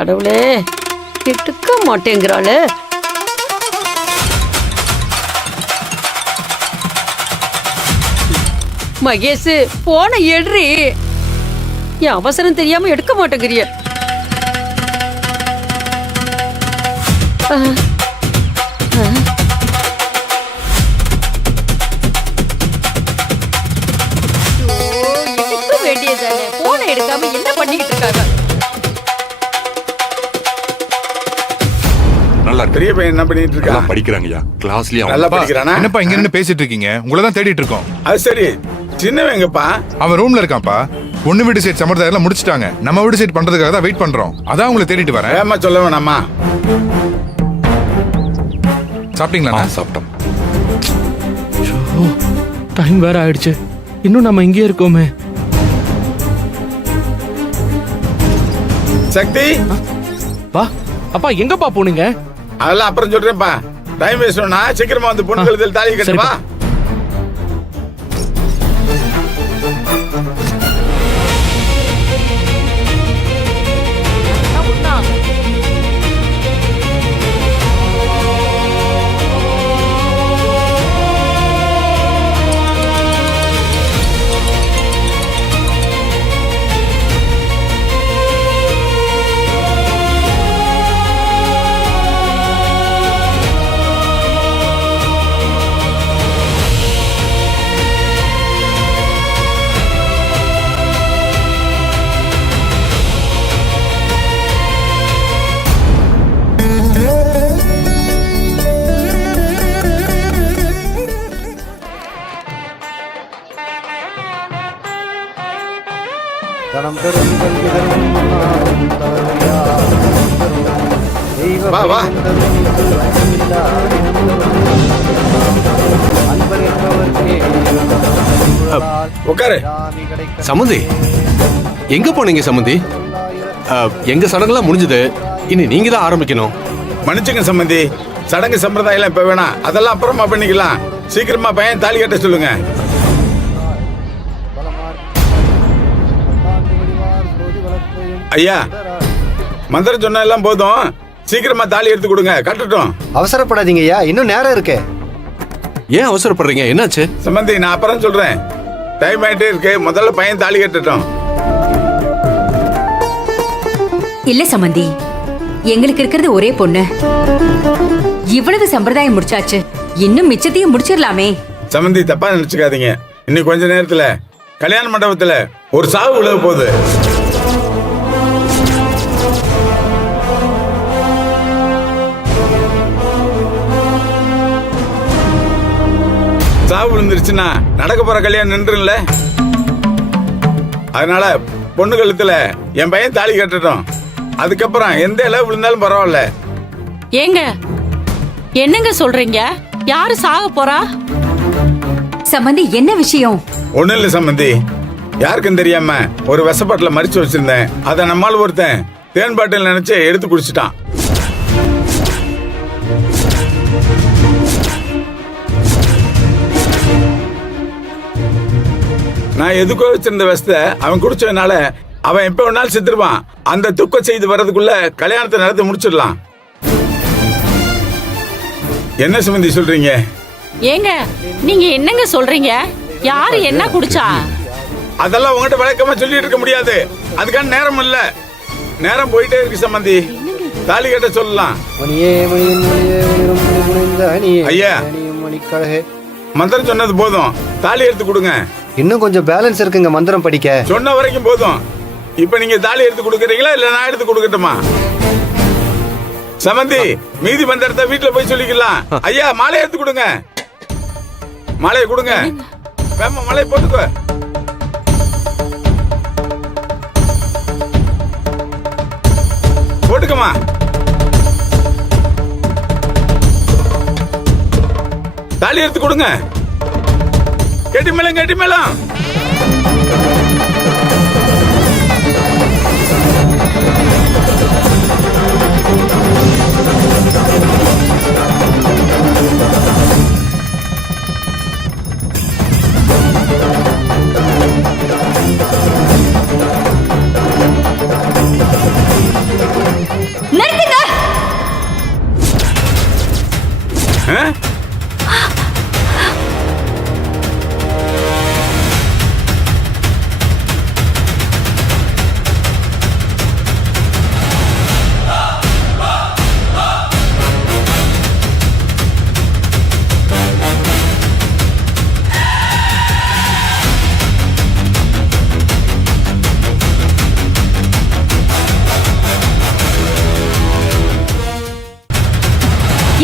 கடவுளே, எடுக்க மாட்டேங்கிறாளே. மகேஷ், போன எடுறி. என் அவசரம் தெரியாம எடுக்க மாட்டேங்கிறிய. எடுக்க வேண்டியதானே, போன எடுக்காம என்ன பண்ணிக்கிட்டு இருக்காங்க? நல்லா பெரிய பையன் என்ன பண்ணிட்டு இருக்கா? படிக்கிறாங்கய்யா. கிளாஸ்லயே நல்லா படிக்கிறானா? என்னப்பா இங்க நின்னு பேசிட்டு இருக்கீங்க? உங்களை தான் தேடிட்டு இருக்கோம். அது சரி, சின்னவன் எங்கப்பா? அவன் ரூம்ல இருக்கான்ப்பா. பொண்ணு வீடு சைட் சம்பிரதாயம் எல்லாம் முடிச்சிட்டாங்க. நம்ம வீடு சைட் பண்றதுக்காக தான் வெயிட் பண்றோம். அதான் உங்களை தேடிட்டு வரேன். ஏமா சொல்ல வேணாமா? சாப்பிட்டீங்களா? சாப்பிட்டோம். டைம் வேற ஆயிடுச்சு. இன்னும் நம்ம இங்கே இருக்கோமே. சக்தி, வா அப்பா, எங்கப்பா போனீங்க? அதெல்லாம் அப்புறம் சொல்றேன்ப்பா. டைம் வேஸ்ட் பண்ணா சீக்கிரமா வந்து பொண்ணு கழுத்தில் தாலி கட்டுப்பா. வா வா. உட்காரு. சமந்தி, எங்க போனீங்க சமந்தி? எங்க சடங்குலாம் முடிஞ்சது, இனி நீங்க தான் ஆரம்பிக்கணும். மன்னிச்சுங்க சம்பந்தி, சடங்கு சம்பிரதாயம் இப்ப வேணாம், அதெல்லாம் அப்புறமா பண்ணிக்கலாம். சீக்கிரமா பையன் தாலி கட்ட சொல்லுங்க. ஐயா, மந்திரம் சொன்ன எல்லாம் போதும், சீக்கிரமா தாலி எடுத்து கொடுங்க, கட்டட்டும். அவசரப்படாதீங்க ஐயா, இன்னும் நேரம் இருக்கு. ஏன் அவசரப்படுறீங்க? என்னாச்சு? சம்பந்தி, நான் அப்புறம் சொல்றேன். டைம் ஆயிட்டே இருக்கு, முதல்ல பையன் தாலி கட்டட்டும். இல்ல சம்பந்தி, எங்களுக்கு இருக்கிறது ஒரே பொண்ணு. இவ்வளவு சம்பிரதாயம் முடிச்சாச்சு, இன்னும் மிச்சத்தையும் முடிச்சிடலாமே. சம்பந்தி, தப்பா நினைச்சுக்காதீங்க. இன்னும் கொஞ்ச நேரத்துல கல்யாண மண்டபத்துல ஒரு சாவு விழ போகுது. சாவு விழுந்துருச்சுன்னா நடக்க போற கல்யாணம் நின்றுல. அதனால பொண்ணு கழுத்துல என் பையன் தாலி கட்டட்டும். அதுக்கப்புறம் எந்த இலை விழுந்தாலும் பரவாயில்ல. ஏங்க, என்னங்க சொல்றீங்க? யாரு சாக போறா? சம்பந்தி, என்ன விஷயம்? ஒண்ணும் இல்ல சம்பந்தி, யாருக்கும் தெரியாம ஒரு விஷப்பாட்டில மறிச்சு வச்சிருந்தேன். அத நம்மால் ஒருத்தன் தேன் பாட்டில் நினைச்சு எடுத்து குடிச்சிட்டான். நான் எதுக்கோ வச்சிருந்த விஷத்தை அவன் குடிச்சதுனால அவன் எப்ப வேணாலும் செத்துருவான். அந்த துக்க செய்து வர்றதுக்குள்ள கல்யாணத்தை நடத்தி முடிச்சிடலாம். என்ன சம்பந்தி சொல்றீங்க? ஏங்க, நீங்க என்னங்க சொல்றீங்க? யாரு என்ன குடிச்சா? அதெல்லாம் உங்ககிட்ட விளக்கமா சொல்லிட்டு இருக்க முடியாது. அதுக்கான நேரம் இல்ல. நேரம் போயிட்டே இருக்கு சம்பந்தி. தாலி கட்ட சொல்லலாம். ஐயா, மந்திரம் சொன்னது போதும், தாலி எடுத்து கொடுங்க. இன்னும் கொஞ்சம் பேலன்ஸ் இருக்குங்க மந்திரம் படிக்க. சொன்ன வரைக்கும் போதும். இப்ப நீங்க தாலி எடுத்து கொடுக்கறீங்களா இல்ல நான் எடுத்து கொடுக்கட்டுமா? சம்பந்தி, மீதி மந்திரத்தை வீட்டுல போய் சொல்லிக்கலாம். ஐயா, மாலை எடுத்து கொடுங்க. மாலையை கொடுங்க. வேமா மாலையை போட்டுக்கோ. போட்டுக்கமா. தாலி எடுத்து கொடுங்க. கெட்டி மேளம், கெட்டி மேளம். ஆ?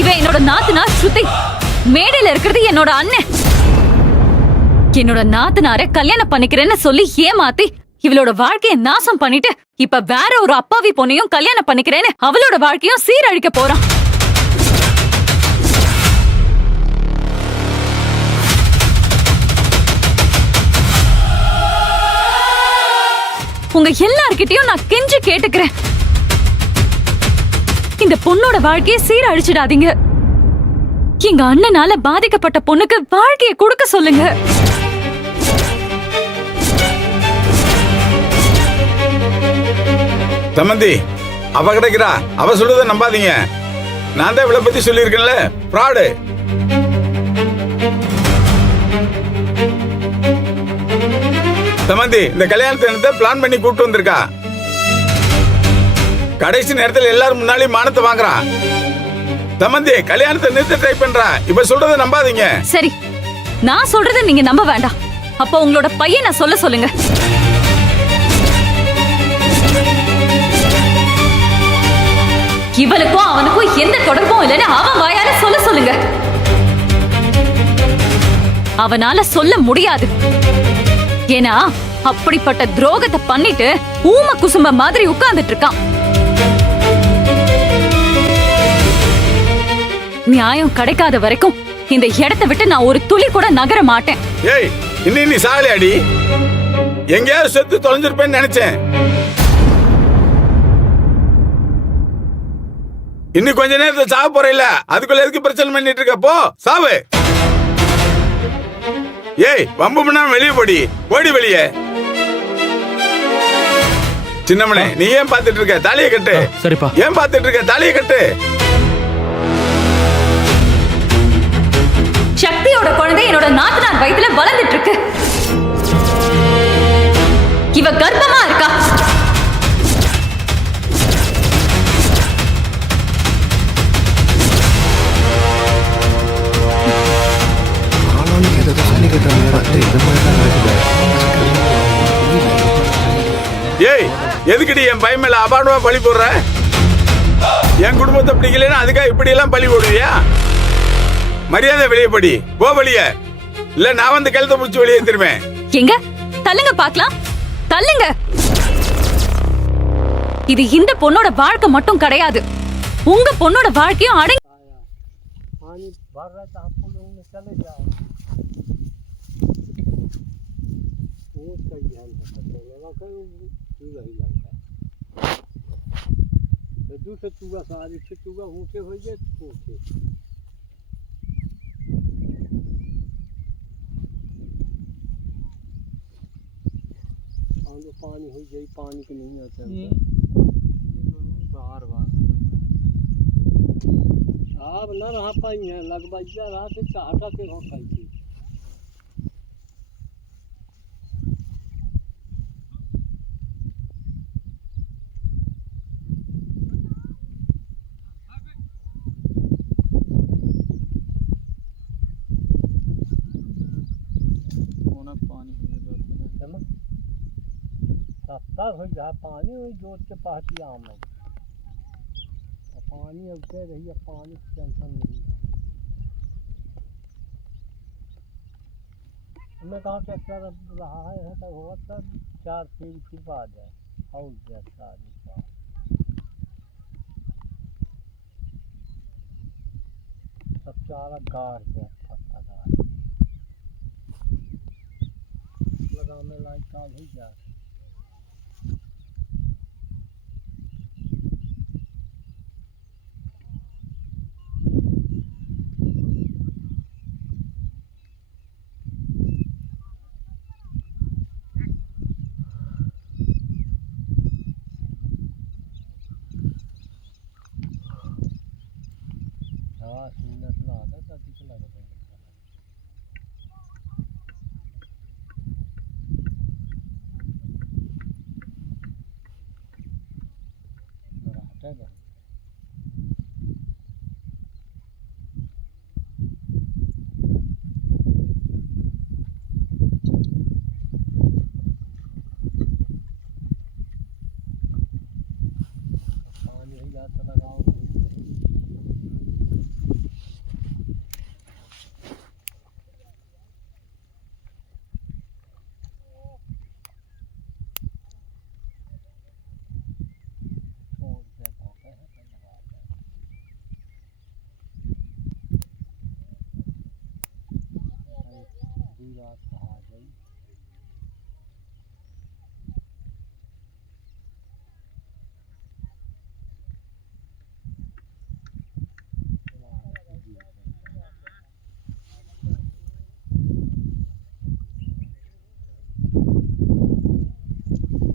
இவன் என்னோட நாத்தனார் ஸ்ருதி. மேடையில இருக்கிறது என்னோட அண்ணன். என்னோட நாத்தனார கல்யாணம் பண்ணிக்கிறேன்னு சொல்லி ஏமாத்தி இவளோட வாழ்க்கைய நாசம் பண்ணிட்டு இப்ப வேற ஒரு அப்பாவி பொண்ணையும் கல்யாணம் பண்ணிக்கிறேன்னு அவளோட வாழ்க்கையும் சீரழிக்க போறான். உங்க எல்லார்கிட்டயும் நான் கெஞ்சி கேட்டுக்கிறேன், இந்த பொண்ணோட வாழ்க்கையை சீரழிச்சிடாதீங்க. எங்க அண்ணனால பாதிக்கப்பட்ட பொண்ணுக்கு வாழ்க்கையை கொடுக்க சொல்லுங்க. சம்பந்தி, அவ கிடைக்கிறா, அவ சொல்றத நம்பாதீங்க. நான் தான் இவளை பத்தி சொல்லியிருக்கேன்ல, ஃப்ராடு. சம்பந்தி, இந்த கல்யாணத்தை பிளான் பண்ணி கூப்பிட்டு வந்திருக்கா. கடைசி நேரத்தில் எல்லாரும் முன்னாடி மானத்தை வாங்குறா. சம்பந்தி, கல்யாணத்தை நிறுத்த ட்ரை பண்றா. இப்ப சொல்றத நம்பாதீங்க. சரி, நான் சொல்றத நீங்க நம்ப வேண்டாம். அப்ப உங்களோட பையனை சொல்ல சொல்லுங்க. இவளுக்கும் அவனுக்கும் எந்த தொடர்பும் இல்லைன்னு அவன் வாயால சொல்ல சொல்லுங்க. அவனால சொல்ல முடியாது. ஏன்னா அப்படிப்பட்ட துரோகத்தை பண்ணிட்டு ஊம குசும்ப மாதிரி உட்கார்ந்துட்டு இருக்கான். நியாயம் கிடைக்காத வரைக்கும் இந்த இடத்தை விட்டு நான் ஒரு துளி கூட நகர மாட்டேன். ஏய், இன்னும் நீ சாகலை அடி. எங்கேயாவது செத்து தொலைஞ்சிருப்பேன்னு நினைச்சேன். இன்னும் கொஞ்ச நேரத்தை சாக போறேன். அதுக்குள்ள எதுக்கு பிரச்சனை பண்ணிட்டு இருக்க? போ சாவு. ஏய், வம்பு பண்ணா வெளியே போடி. போடி வெளியே. சின்னமனே, நீ ஏன் பாத்துட்டு இருக்க? தாலியை கட்டு. சரிப்பா. ஏன் பாத்துட்டு இருக்க? தாலியை கட்டு. சக்தியோட குழந்தை என்னோட நாத்தனார் வயித்துல வளர்ந்துட்டு இருக்கு. இவ கர்ப்பமா இருக்கா. ஏய், எதுக்குடி என் பையன் மேல அபாண்டமா பழி போடுற? என் குடும்பத்தை பிடிக்கலன்னா அதுக்காக இப்படி எல்லாம் பழி போடுவியா? மரியாதை வெளியே படி. போ வெளியே. இல்ல நான் வந்து கழுத்தை பிடிச்சி வெளியே திரும்பேன். எங்க தள்ளுங்க பாக்கலாம். தள்ளுங்க. இது இந்த பொண்ணோட வாழ்க்கை மட்டும் கிடையாது, உங்க பொண்ணோட வாழ்க்கையும் அடங்கி. पानी हो गई, पानी के नहीं आता बार बार आप न रहा पाई है लगभग रहा थे चाहता के हो खाई थी सस्ता हो जा पानी वही जोत के पास ही आम है पानी उगते रही है पानी की टेंशन नहीं है मैं कहा कि अच्छा रहा है तब हुआ तब 4 फीट की बात है हाउस जैसा आदमी सब चारा गाड़ के पत्ता गाड़ लगाने लायक काल ही जा हवा सुंदर आता था तिथं लागत राहता का पानी ही जाता लगाओ छोड़ के धोते हैं तो लगाते हैं पूरी रात कहा गई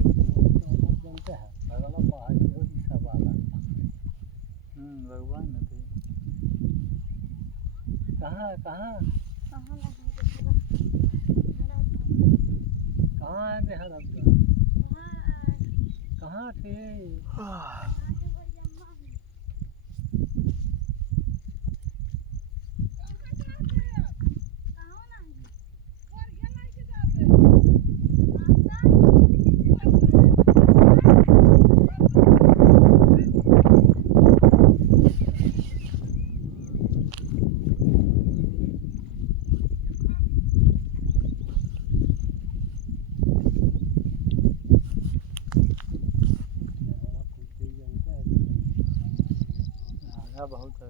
जनते हैं अगला पहाड़ी हो सब वाला भगवान ने कहाँ कहाँ कहाँ है बिहार आपका कहाँ थे बहुत है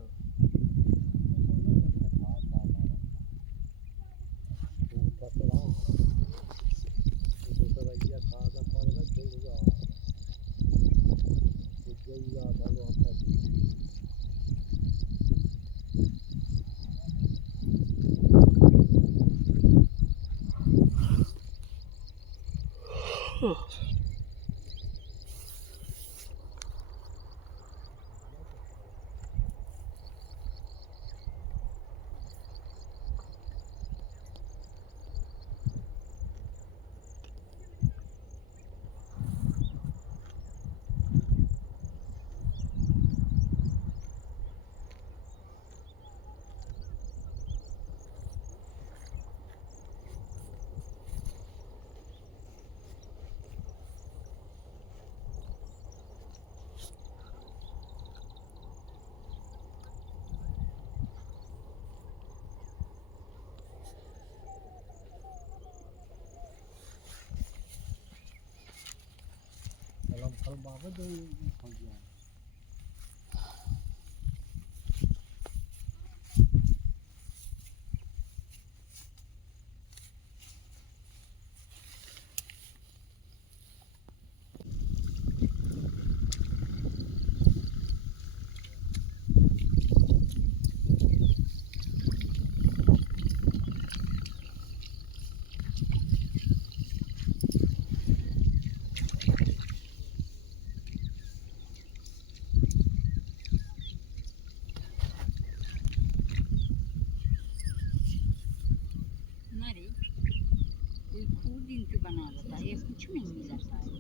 फल बाबा जो हो गया बना देता है, ये कुछ नहीं मिल जाता है।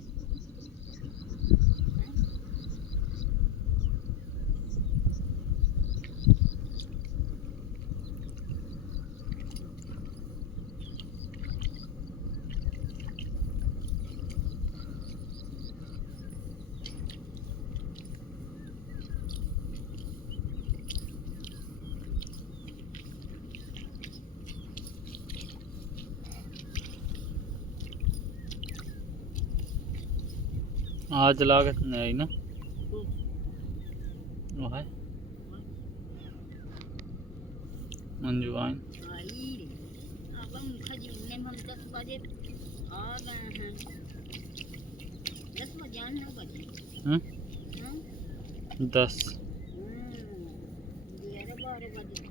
आज लागत नहीं ना वो है मंजुआइन अब हम खजीने में 10 बजे आ गए हैं 10 बजे 9 बजे 10 11 12 बजे